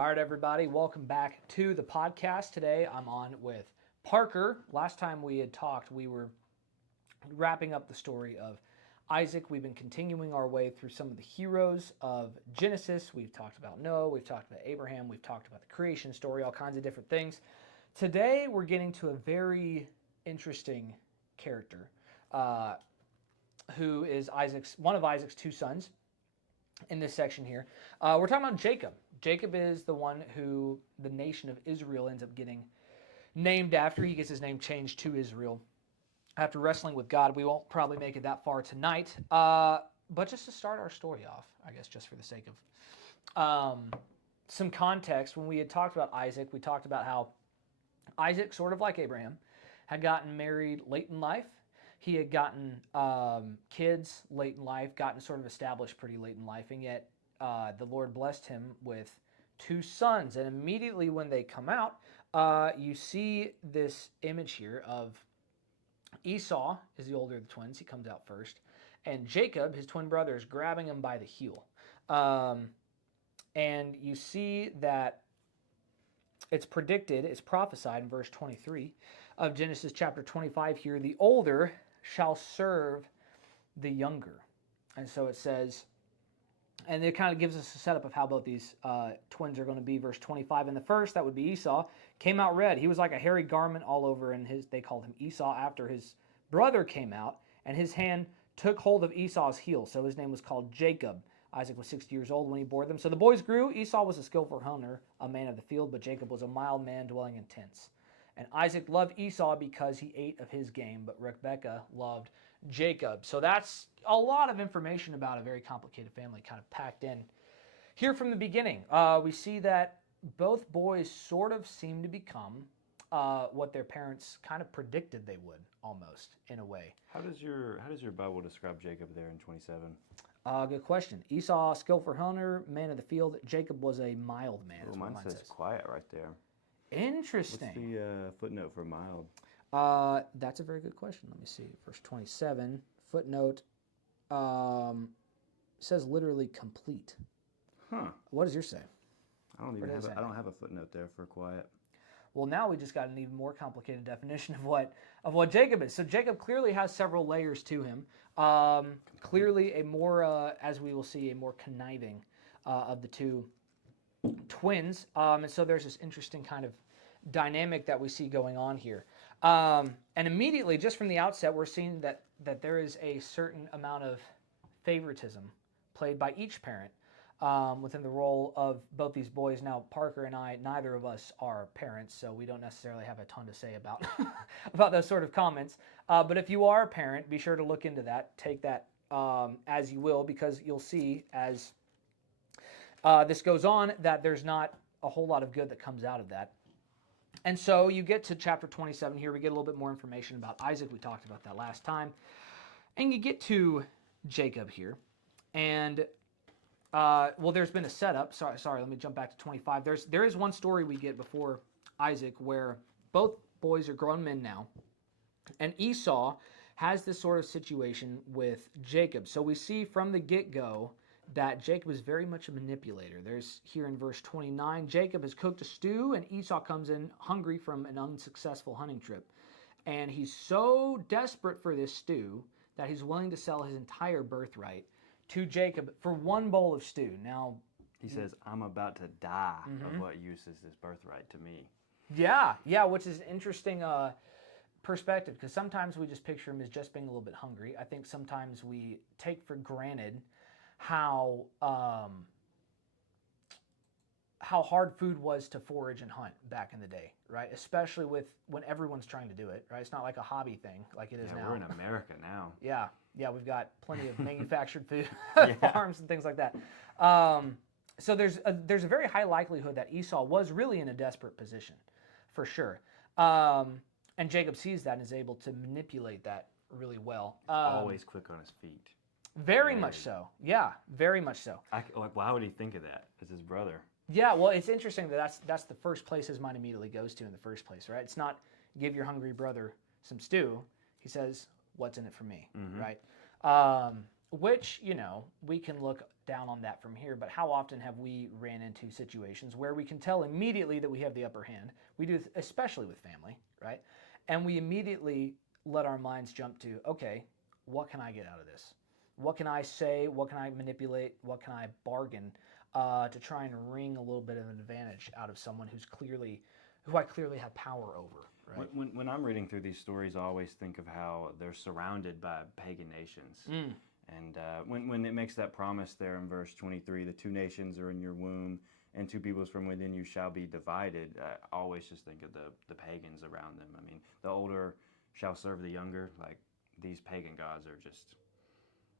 All right, everybody, welcome back to the podcast. Today I'm on with Parker. Last time we had talked, we were wrapping up the story of Isaac. We've been continuing our way through some of the heroes of Genesis. We've talked about Noah, we've talked about Abraham, we've talked about the creation story, all kinds of different things. Today we're getting to a very interesting character who is one of Isaac's two sons in this section here. We're talking about Jacob. Jacob is the one who the nation of Israel ends up getting named after. He gets his name changed to Israel after wrestling with God. We won't probably make it that far tonight. But just to start our story off, I guess just for the sake of some context, when we had talked about Isaac, we talked about how Isaac, sort of like Abraham, had gotten married late in life. He had gotten kids late in life, gotten sort of established pretty late in life, and yet the Lord blessed him with two sons. And immediately when they come out, you see this image here of Esau is the older of the twins. He comes out first. And Jacob, his twin brother, is grabbing him by the heel. And you see that it's predicted, it's prophesied in verse 23 of Genesis chapter 25 here, the older shall serve the younger. And so it says, and it kind of gives us a setup of how both these twins are going to be. Verse 25, and the first, that would be Esau, came out red. He was like a hairy garment all over, and they called him Esau after his brother came out, and his hand took hold of Esau's heel. So his name was called Jacob. Isaac was 60 years old when he bore them. So the boys grew. Esau was a skillful hunter, a man of the field, but Jacob was a mild man dwelling in tents. And Isaac loved Esau because he ate of his game, but Rebekah loved Jacob. So that's a lot of information about a very complicated family kind of packed in. Here from the beginning, we see that both boys sort of seem to become what their parents kind of predicted they would, almost, in a way. How does your Bible describe Jacob there in 27? Good question. Esau, skillful hunter, man of the field. Jacob was a mild man. Well, mine says quiet right there. Interesting. What's the footnote for mild? That's a very good question. Let me see. Verse 27, footnote says literally complete. Huh. What does yours say? I don't have a footnote there for quiet. Well, now we just got an even more complicated definition of what Jacob is. So Jacob clearly has several layers to him. Clearly a more, as we will see, a more conniving of the two twins. And so there's this interesting kind of dynamic that we see going on here. And immediately, just from the outset, we're seeing that there is a certain amount of favoritism played by each parent within the role of both these boys. Now, Parker and I, neither of us are parents, so we don't necessarily have a ton to say about about those sort of comments. But if you are a parent, be sure to look into that. Take that as you will, because you'll see as this goes on that there's not a whole lot of good that comes out of that. And so you get to chapter 27 here. We get a little bit more information about Isaac. We talked about that last time. And you get to Jacob here. And well, there's been a setup. Sorry, let me jump back to 25. There is one story we get before Isaac where both boys are grown men now, and Esau has this sort of situation with Jacob. So we see from the get-go that Jacob is very much a manipulator. There's here in verse 29, Jacob has cooked a stew, and Esau comes in hungry from an unsuccessful hunting trip. And he's so desperate for this stew that he's willing to sell his entire birthright to Jacob for one bowl of stew. Now, he says, I'm about to die of what use is this birthright to me. Yeah, which is an interesting perspective, because sometimes we just picture him as just being a little bit hungry. I think sometimes we take for granted how hard food was to forage and hunt back in the day, right? Especially when everyone's trying to do it, right? It's not like a hobby thing like it is now. We're in America now. Yeah, we've got plenty of manufactured food, farms and things like that. So there's a very high likelihood that Esau was really in a desperate position, for sure. And Jacob sees that and is able to manipulate that really well. Always quick on his feet. Very much so. Yeah, very much so. Why would he think of that as his brother? Yeah, well, it's interesting that's the first place his mind immediately goes to in the first place, right? It's not give your hungry brother some stew. He says, what's in it for me, right? Which, we can look down on that from here, but how often have we ran into situations where we can tell immediately that we have the upper hand? We do, especially with family, right? And we immediately let our minds jump to, okay, what can I get out of this? What can I say? What can I manipulate? What can I bargain to try and wring a little bit of an advantage out of someone who I clearly have power over, right? When I'm reading through these stories, I always think of how they're surrounded by pagan nations. And when it makes that promise there in verse 23, the two nations are in your womb, and two peoples from within you shall be divided, I always just think of the pagans around them. I mean, the older shall serve the younger. Like, these pagan gods are just...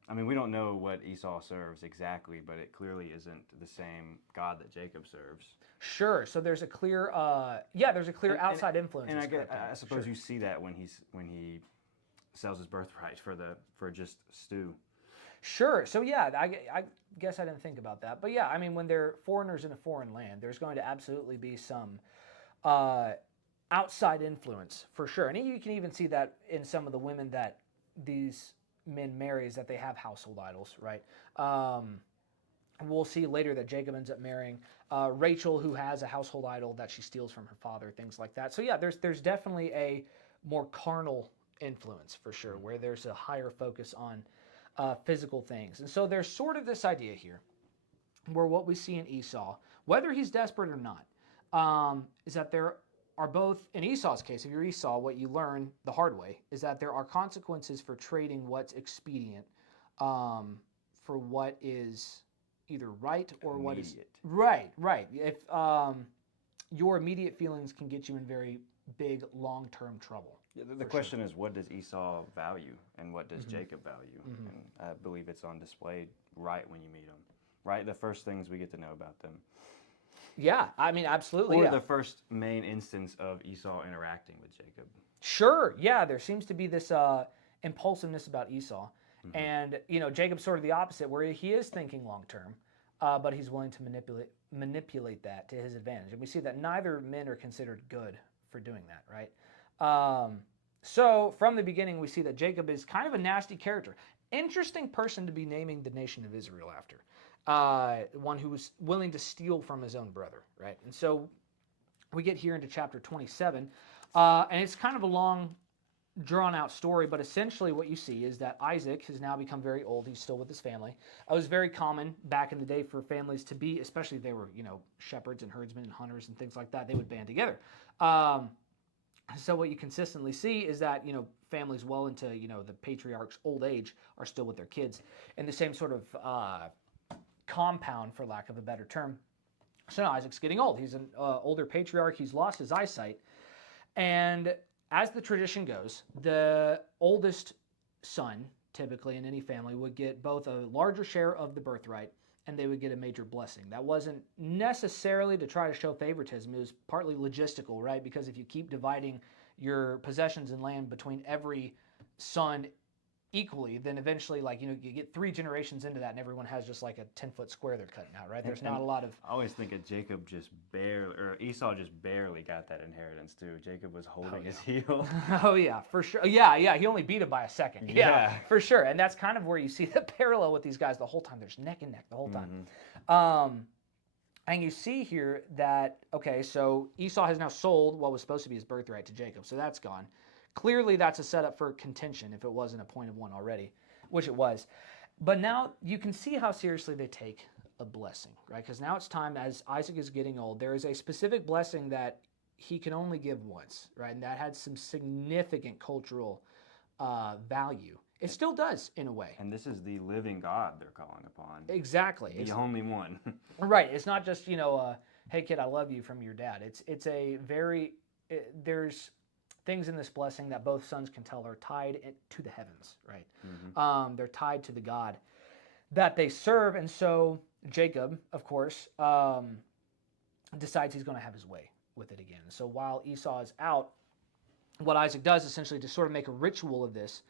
I mean, we don't know what Esau serves exactly, but it clearly isn't the same God that Jacob serves. Sure. So there's a clear, outside influence. And I suppose you see that when he sells his birthright for just stew. Sure. So yeah, I guess I didn't think about that, but yeah, I mean, when they're foreigners in a foreign land, there's going to absolutely be some outside influence for sure, and you can even see that in some of the women that these men marries, that they have household idols, right? We'll see later that Jacob ends up marrying Rachel, who has a household idol that she steals from her father, things like that. So yeah, there's definitely a more carnal influence for sure, where there's a higher focus on physical things. And so there's sort of this idea here where what we see in Esau, whether he's desperate or not, is that there are both, in Esau's case, if you're Esau, what you learn the hard way is that there are consequences for trading what's expedient for what is either right or immediate. What is... Right. If your immediate feelings can get you in very big long-term trouble. Yeah, the question is, what does Esau value and what does Jacob value? And I believe it's on display right when you meet them. Right? The first things we get to know about them. Yeah, I mean, absolutely. Or the first main instance of Esau interacting with Jacob. Sure, yeah, there seems to be this impulsiveness about Esau. And, Jacob's sort of the opposite, where he is thinking long-term, but he's willing to manipulate that to his advantage. And we see that neither men are considered good for doing that, right? So from the beginning, we see that Jacob is kind of a nasty character. Interesting person to be naming the nation of Israel after. One who was willing to steal from his own brother, right? And so we get here into chapter 27, and it's kind of a long, drawn-out story, but essentially what you see is that Isaac has now become very old. He's still with his family. It was very common back in the day for families to be, especially if they were, shepherds and herdsmen and hunters and things like that, they would band together. So what you consistently see is that, families well into, the patriarch's old age are still with their kids in the same sort of compound, for lack of a better term. So now Isaac's getting old. He's an older patriarch. He's lost his eyesight. And as the tradition goes, the oldest son, typically in any family, would get both a larger share of the birthright and they would get a major blessing. That wasn't necessarily to try to show favoritism. It was partly logistical, right? Because if you keep dividing your possessions and land between every son equally, then eventually, you get 3 generations into that and everyone has just like a 10-foot square they're cutting out, right? There's not a lot of... I always think of Jacob Esau just barely got that inheritance too. Jacob was holding his heel. Oh yeah, for sure. Yeah, he only beat him by a second. Yeah, for sure. And that's kind of where you see the parallel with these guys the whole time. There's neck and neck the whole time. And you see here that, okay, so Esau has now sold what was supposed to be his birthright to Jacob, so that's gone. Clearly, that's a setup for contention if it wasn't a point of one already, which it was. But now you can see how seriously they take a blessing, right? Because now it's time, as Isaac is getting old, there is a specific blessing that he can only give once, right? And that had some significant cultural value. It still does, in a way. And this is the living God they're calling upon. Exactly. The only one. Right. It's not just, hey, kid, I love you from your dad. It's a very... there's things in this blessing that both sons can tell are tied to the heavens, right? They're tied to the God that they serve. And so Jacob, of course, decides he's going to have his way with it again. So while Esau is out, what Isaac does essentially to sort of make a ritual of this,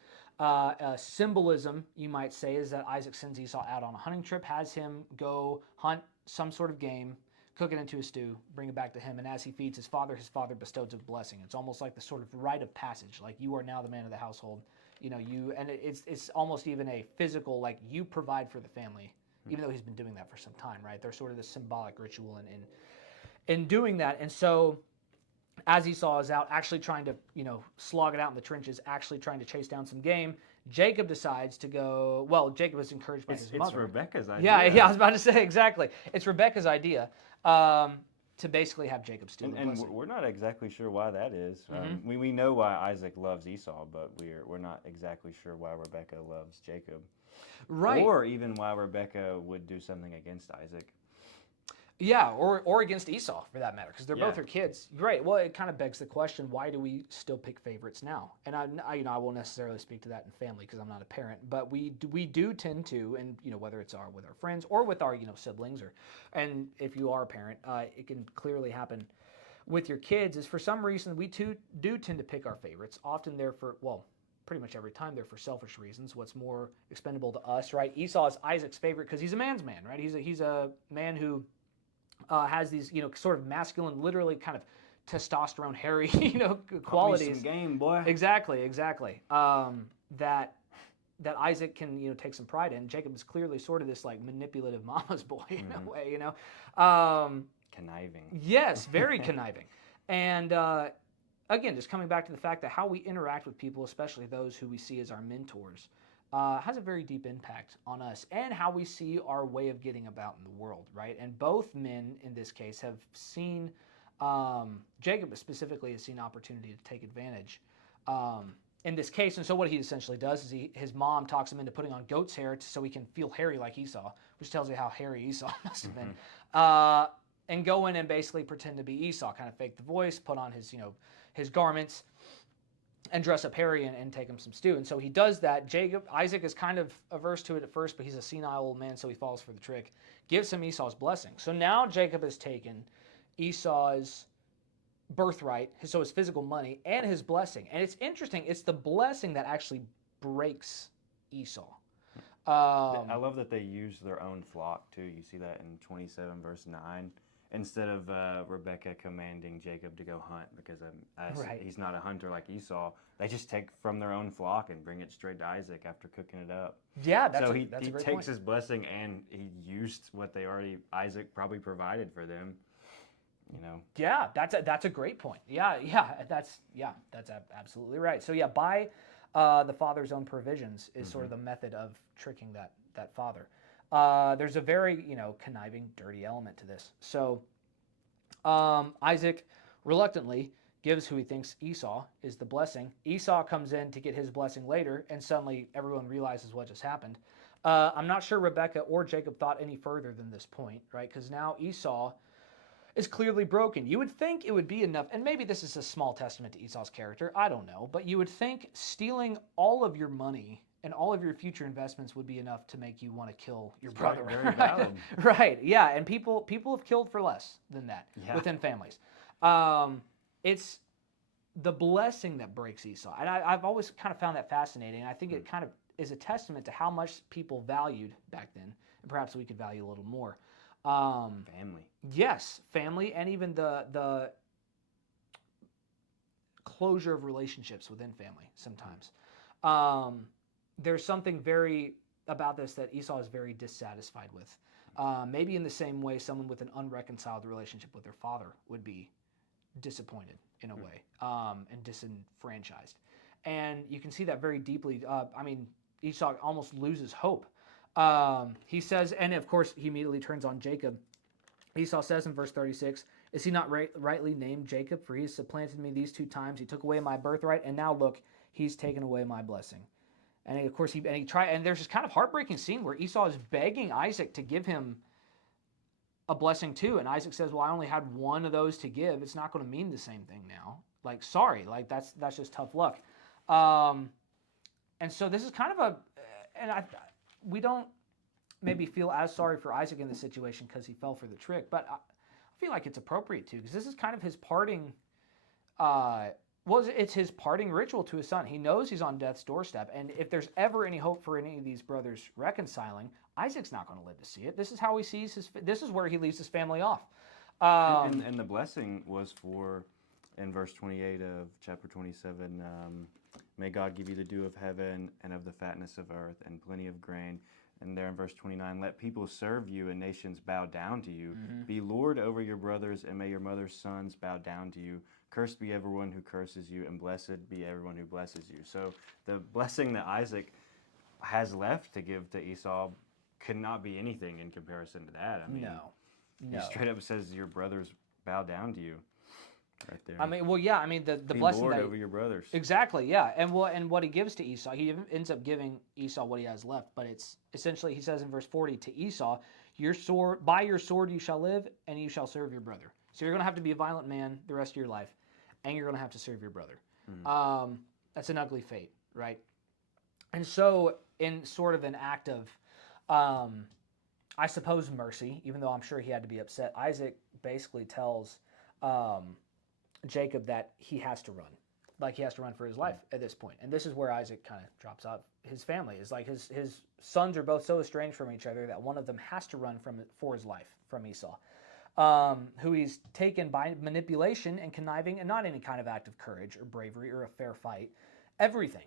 symbolism, you might say, is that Isaac sends Esau out on a hunting trip, has him go hunt some sort of game, cook it into a stew, bring it back to him, and as he feeds his father bestows a blessing. It's almost like the sort of rite of passage, like you are now the man of the household. And it's almost even a physical, like you provide for the family even though he's been doing that for some time, right? There's sort of this symbolic ritual in doing that. And so as Esau is out actually trying to, slog it out in the trenches, actually trying to chase down some game, Jacob decides to go, well, Jacob was encouraged by his mother. It's Rebecca's idea. Yeah, I was about to say, exactly. It's Rebecca's idea to basically have Jacob steal the blessing. And we're not exactly sure why that is. We know why Isaac loves Esau, but we're not exactly sure why Rebecca loves Jacob. Right. Or even why Rebecca would do something against Isaac. Yeah, or against Esau, for that matter, because they're both her kids. Right. Well, it kind of begs the question: why do we still pick favorites now? And I won't necessarily speak to that in family because I'm not a parent, but we do tend to, and whether it's with our friends or with our siblings, and if you are a parent, it can clearly happen with your kids. Is for some reason we too do tend to pick our favorites. Often they're for pretty much every time they're for selfish reasons. What's more expendable to us, right? Esau is Isaac's favorite because he's a man's man, right? He's a man who has these, sort of masculine, literally kind of testosterone, hairy, qualities. Some game, boy. Exactly. That Isaac can, take some pride in. Jacob is clearly sort of this like manipulative mama's boy in a way, Conniving. Yes, very conniving. And again, just coming back to the fact that how we interact with people, especially those who we see as our mentors, has a very deep impact on us and how we see our way of getting about in the world, right? And both men in this case have seen, Jacob specifically has seen opportunity to take advantage in this case. And so what he essentially does is his mom talks him into putting on goat's hair so he can feel hairy like Esau, which tells you how hairy Esau must have been. And go in and basically pretend to be Esau, kind of fake the voice, put on his, his garments, and dress up hairy and take him some stew. And so he does that. Isaac is kind of averse to it at first, but he's a senile old man, so he falls for the trick. Gives him Esau's blessing. So now Jacob has taken Esau's birthright, so his physical money, and his blessing. And it's interesting. It's the blessing that actually breaks Esau. I love that they use their own flock, too. You see that in 27 verse 9. Instead of Rebecca commanding Jacob to go hunt because he's not a hunter like Esau, they just take from their own flock and bring it straight to Isaac after cooking it up. Yeah, that's a great point. He takes his blessing and he used what Isaac probably provided for them. Yeah, that's a great point. Yeah, that's absolutely right. So by the father's own provisions is sort of the method of tricking that father. There's a very, conniving, dirty element to this. So Isaac reluctantly gives who he thinks Esau is the blessing. Esau comes in to get his blessing later, and suddenly everyone realizes what just happened. I'm not sure Rebecca or Jacob thought any further than this point, right? Because now Esau is clearly broken. You would think it would be enough, and maybe this is a small testament to Esau's character, I don't know, but you would think stealing all of your money and all of your future investments would be enough to make you want to kill your brother. Very valid. Right, yeah, and people have killed for less than that within families. It's the blessing that breaks Esau, and I've always kind of found that fascinating. I think it kind of is a testament to how much people valued back then, and perhaps we could value a little more. Family. Yes, family, and even the closure of relationships within family sometimes. There's something very about this that Esau is very dissatisfied with. Maybe in the same way someone with an unreconciled relationship with their father would be disappointed in a way and disenfranchised. And you can see that very deeply. Esau almost loses hope. He says, and of course he immediately turns on Jacob. Esau says in verse 36, "Is he not rightly named Jacob? For he has supplanted me these 2 times. He took away my birthright, and now look, he's taken away my blessing." And of course and there's this kind of heartbreaking scene where Esau is begging Isaac to give him a blessing too, and Isaac says, "Well, I only had one of those to give. It's not going to mean the same thing now. Like, sorry, like that's just tough luck." And so this is kind of we don't maybe feel as sorry for Isaac in this situation because he fell for the trick, but I feel like it's appropriate to, because this is kind of his parting. It's his parting ritual to his son. He knows he's on death's doorstep, and if there's ever any hope for any of these brothers reconciling, Isaac's not going to live to see it. This is how he sees this is where he leaves his family off. And the blessing was for, in verse 28 of chapter 27, may God give you the dew of heaven and of the fatness of earth and plenty of grain, And there in verse 29, let people serve you and nations bow down to you. Be Lord over your brothers, and may your mother's sons bow down to you. Cursed be everyone who curses you, and blessed be everyone who blesses you. So the blessing that Isaac has left to give to Esau could not be anything in comparison to that. I mean, No. he straight up says your brothers bow down to you. Right there. I mean, well, yeah. I mean, the Be blessing Lord that over your brothers. exactly, yeah. And what he gives to Esau, he ends up giving Esau what he has left. But it's essentially, he says in verse 40 to Esau, by your sword you shall live, and you shall serve your brother. So you're going to have to be a violent man the rest of your life, and you're going to have to serve your brother. That's an ugly fate, right? And so, in sort of an act of, I suppose, mercy, even though I'm sure he had to be upset, Isaac basically tells Jacob that he has to run. Like, he has to run for his life at this point. And this is where Isaac kind of drops off. His family is like, his sons are both so estranged from each other that one of them has to run for his life from Esau, who he's taken by manipulation and conniving, and not any kind of act of courage or bravery or a fair fight. Everything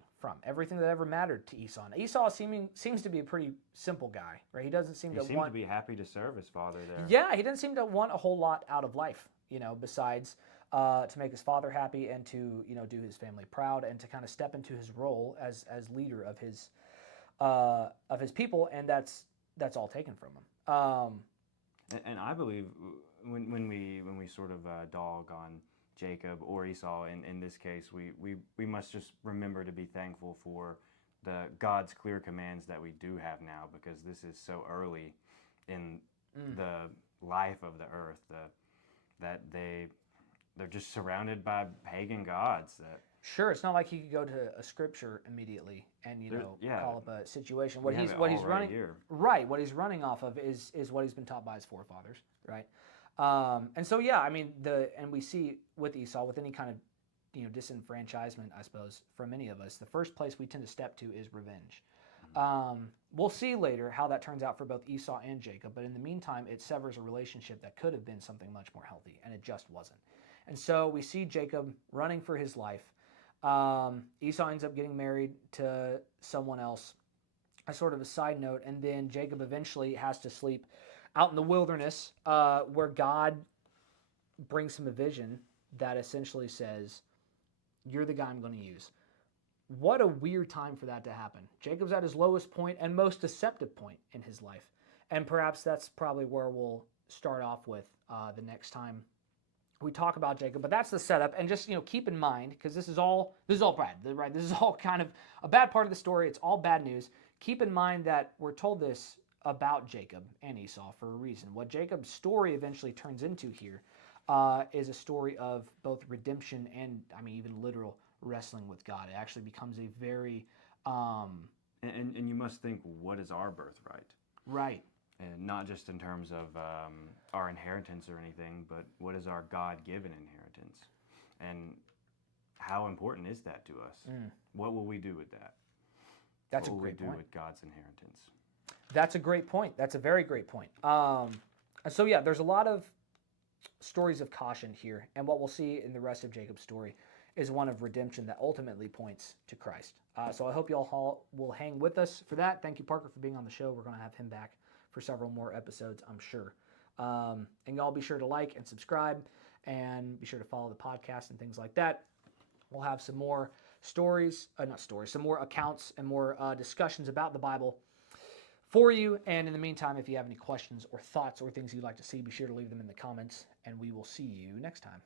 that ever mattered to Esau. And Esau seems to be a pretty simple guy, right? He doesn't seem He to seemed want to be happy to serve his father there. Yeah, he doesn't seem to want a whole lot out of life, besides to make his father happy and to, do his family proud and to kind of step into his role as leader of his people, and that's all taken from him. And I believe when we sort of dog on Jacob or Esau in this case, we must just remember to be thankful for the God's clear commands that we do have now, because this is so early in the life of the earth that they're just surrounded by pagan gods. Sure, it's not like he could go to a scripture immediately and call up a situation. What he's running here. Right, what he's running off of is what he's been taught by his forefathers, right? And so I mean and we see with Esau, with any kind of disenfranchisement, I suppose, from any of us, the first place we tend to step to is revenge. We'll see later how that turns out for both Esau and Jacob, but in the meantime, it severs a relationship that could have been something much more healthy, and it just wasn't. And so we see Jacob running for his life. Esau ends up getting married to someone else, as sort of a side note, and then Jacob eventually has to sleep out in the wilderness, where God brings him a vision that essentially says, you're the guy I'm going to use. What a weird time for that to happen. Jacob's at his lowest point and most deceptive point in his life. And perhaps that's probably where we'll start off with the next time we talk about Jacob. But that's the setup. And just keep in mind, because this is all bad, right? This is all kind of a bad part of the story. It's all bad news. Keep in mind that we're told this about Jacob and Esau for a reason. What Jacob's story eventually turns into here is a story of both redemption and, even literal wrestling with God. It actually becomes a very... And you must think, what is our birthright? Right. And not just in terms of our inheritance or anything, but what is our God-given inheritance? And how important is that to us? What will we do with that? That's what a great will we point. do with God's inheritance? That's a great point. That's a very great point. So there's a lot of stories of caution here, and what we'll see in the rest of Jacob's story is one of redemption that ultimately points to Christ. So I hope you all will hang with us for that. Thank you, Parker, for being on the show. We're going to have him back for several more episodes, I'm sure. And y'all be sure to like and subscribe, and be sure to follow the podcast and things like that. We'll have some more some more accounts and more discussions about the Bible for you. And in the meantime, if you have any questions or thoughts or things you'd like to see, be sure to leave them in the comments, and we will see you next time.